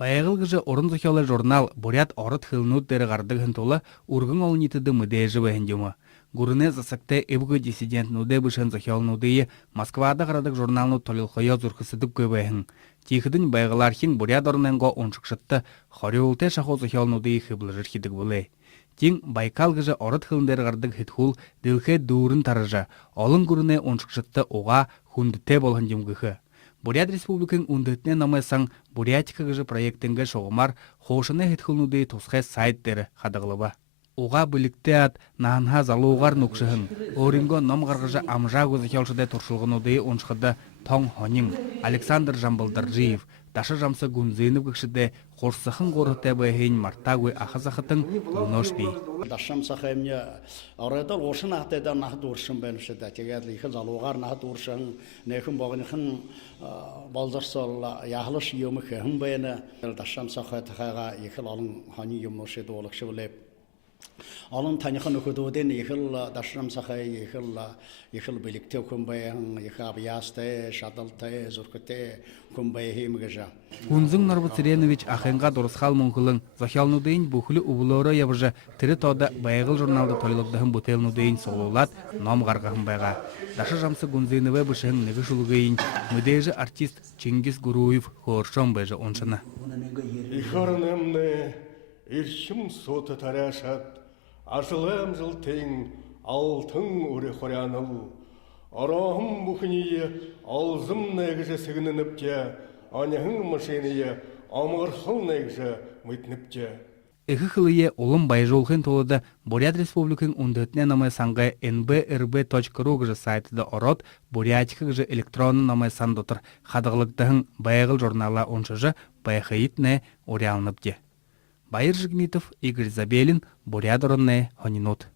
Пайгылгыжы орын захиалы журнал бурят орыт хылнут дері ғардық хынтолы ургын олнитыды мыдежі бәхіндемі. Гурыне засакте эбгі диссидент нуде бішін захиалнудыйы Москвада ғрадық журналны толилхойо зурхысыдып көбәхін. Тихыдын байгылар хин бурят орненго оншықшытты хорюлте шахо захиалнудыйы хыблыжыр хидік бұлы. Тин Байкалгыжы орыт хылндер ғардық хитхул дылхе дурын тарыжа, олын гурыне оншықшытты оға хундыте болған демгіхі. Бурят Республикын ундытне намайсаң Бурятикагыжы проектінгі шоғымар хошыны хитхылнуды тосхай сайттері қадығылыба. Оға бүлікте ат нағынға залуғар нүкшіхін, оринго номғарғыжы амжа көзі келшіде тұршылғынуды оншықыды Тоң Хоним, Александр Жамбылдаржиев, Ташы жамсы гүнзейініп кішіде қорсықын қорықты бәйхейін мартагөй ақызақытың ұлнош бей. Дашам сақаймне орайдал оршын ақтайда нағды оршын бәнішіде. Тегәді иқы залуғар нағды оршын, нәкін бағынықын балдарсал яғылыш емі кәхін бәйіні. Дашам сақайтықаға иқыл алың хани емношеді олықшы білеп. Алын танықын өкөдуден ехіл дашырам сақай, ехіл білікте көмбайын, ехі абиясты, шадылты, зүркіте көмбайын емігіжі. Кунзың Нарбат Сиренович ақынға дұрысқал мұңқылың захиалнудейін бұхылы ұбылыры ябыжы тірі тода байғыл журналды тойлықдығын бұтелнудейін соғылат ном ғарғағын байға. Дашы жамсы Гунзейнове бұшығын негі шулығейін мүдейжі артист Чингис Гуруев хоршон байжы оншыны. Иршім соты тарашат, ашылым жылтың, алтын өрі қоряныл. Арахым бұхыние, алзым нәгіжі сігінініпте, анығың мұшение, амырхыл нәгіжі мүйтініпте. Эхі қылые олым байжолғын толыды Бурят Республикын ундытне намай саңғы nbrb.ru гыжы сайтыды орот Бурятика гыжы электронны намай сандотыр қадығылықтығын байғыл журнала оншыжы байхаитне орялыныпте. Байыр Жигмитов, Игорь Забелин, Бурят Ронне, Хонинут.